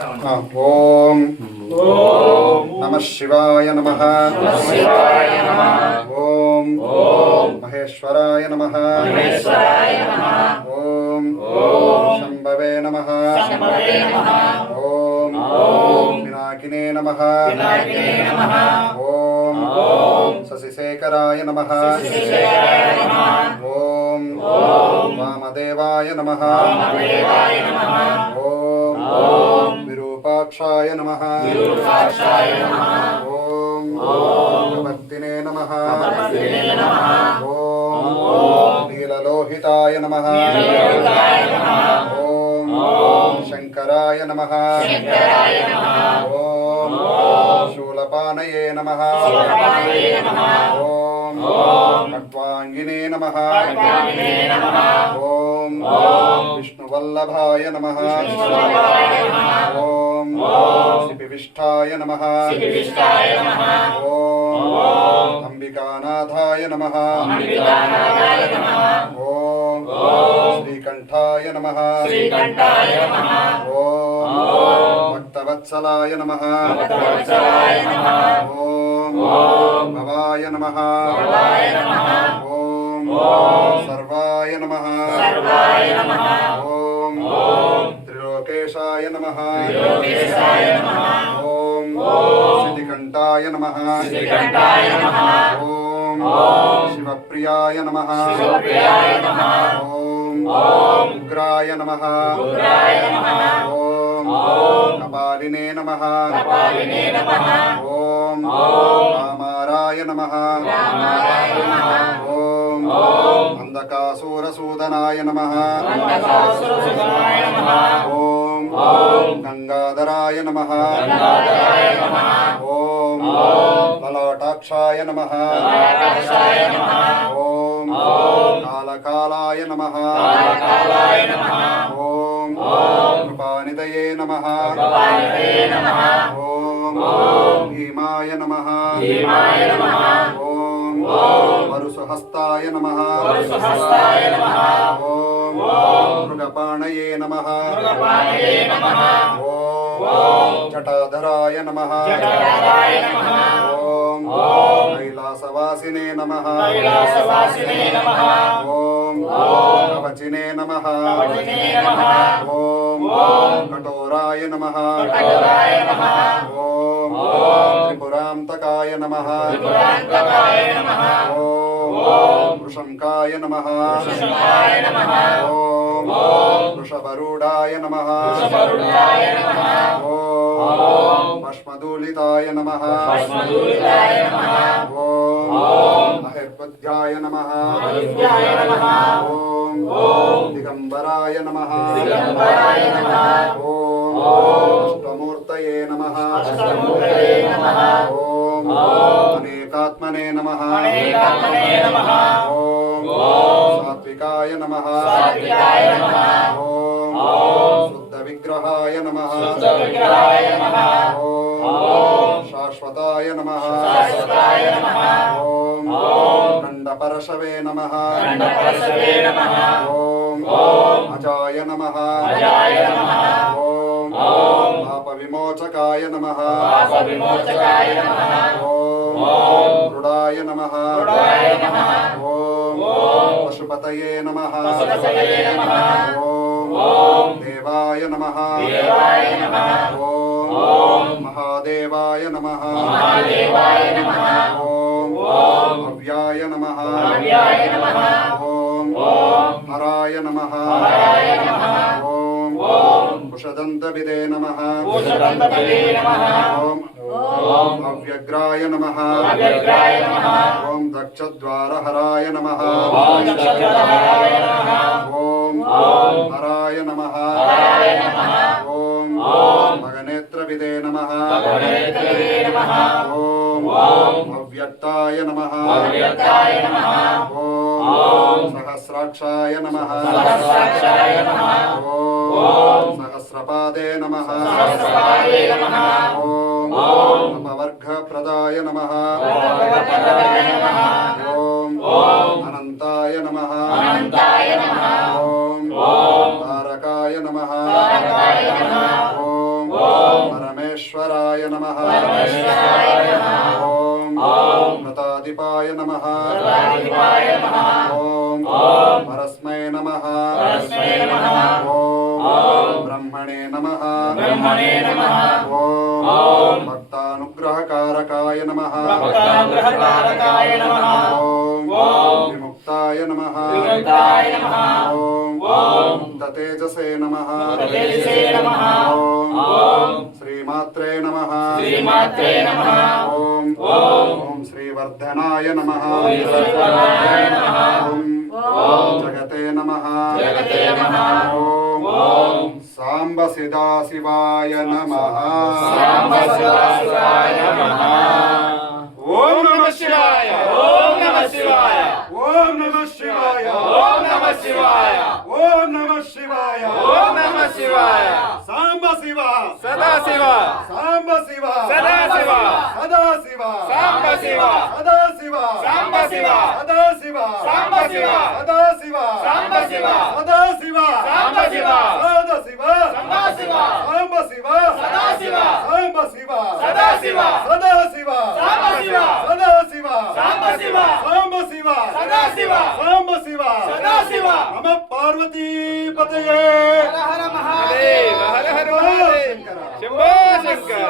ओम नमः शिवाय नमः। ओम महेश्वराय नमः। ओम शंभवे नमः। ओम पिनाकिने नमः। ओम शशिशेखराय नमः। ओम वामदेवाय नमः। ओम विरूपाक्षाय नमः। ओम प्रवर्तिने नमः। ओम नीललोहिताय नमः। ओम शंकराय नमः। ओम शूलपानये नमः। ओम खट्वांगिने नमः। ओम विष्णुवल्लभाय नमः। ओम शिपिविष्ठाय नमः। ओम अंबिकानाथाय नमः। ओम श्रीकंठाय नमः। ओम भक्तवत्सलाय नमः। ओम भवाय नमः। ओम सर्वाय नमः। ओम त्रिलोकेशाय नमः। ओम सिद्धिकंठाय नमः। ओम शिवप्रियाय नमः। ओम उग्राय नमः। ओम कपालिने नमः। ओम कामाराय नमः। ओम अंधकासुरसूदनाय नमः। ओम गंगाधराय नमः। ओम ललाटाक्षाय नमः। ओम कालकालाय नमः। ओम कृपानिधये नमः। ओम भीमाय नमः। ओम वरुसहस्ताय नमः। ओम मृगपाणये नमः। ओम जटाधराय नमः। ओम कैलासवासिने नमः। ओम कवचिने नमः। ओम कठोराय नमः। ओम त्रिपुरान्तकाय नमः। ओम वृषंकाय नमः। ओम वृषभरूढाय नमः। ओम भस्मदूलिताय नमः। ओम अहिर्बुद्ध्याय नमः। ओम दिगंबराय नमः। ओम अष्टमूर्तये नमः। ओम अनेकात्मने नमः। ओम सात्विकाय नमः। ओम शुद्ध विग्रहाय नमः। ओम शाश्वताय नमः। ओम खंडपरशवे नमः। ओम अजाय नमः। ओम पापविमोचकाय नमः। ओम रुडाय नमः। ओम पशुपतये नमः। ओम देवाय नमः। ओम महादेवाय नमः। ओम भव्याय नमः। ओम हराय नमः। ओम कुशदन्तविदे नमः। ओम अव्यग्राय नमः। ओम दक्षद्वारहराय नमः। ओम हराय नमः। ओम भगनेत्रविदे नमः। ओम अव्यक्ताय नमः। ओम सहस्राक्षाय नमः। ओम सहस्रपादे नमः। ओम अपवर्गप्रदाय नमः। ओम अनंताय नमः। ओम तारकाय नमः। ओम పరమేశ్వరాయ నమః ఓం వ్రతాధిపాయ నమః ఓం పరస్మై నమః ఓం బ్రహ్మణే నమః ఓం భక్తానుగ్రహకారకాయ నమః ఓం విముక్తాయ నమః ఓం ముక్తతేజసే నమః ఓం శ్రీమాత్రే నమః ఓం శ్రీవర్ధనాయ నమః ఓం జగతే నమః ఓం సాంబ సదాశివాయ నమః ఓం నమః శివాయ ఓం నమః శివాయ ఓం నమః శివాయ ఓం నమః శివాయ ఓం నమః శివాయ ఓం నమః శివాయ సాంబ శివ సదాశివ సాంబ శివ సదాశివ సదాశివ సాంబ శివ సదాశివ సాంబ శివ సదాశివ సాంబ శివ సదాశివ సాంబ శివ సదాశివ సాంబ శివ సదాశివ సదాశివ సాంబ శివ సదాశివ సాంబ శివ సదాశివ సదాశివ సాంబ శివ సదాశివ సాంబ శివ సాంబ శివ సదాశివ సాంబ శివ సదాశివ నమ పార్వతీ పతయే హర హర మహాదేవ హర హర మహాదేవ శంభో శంకర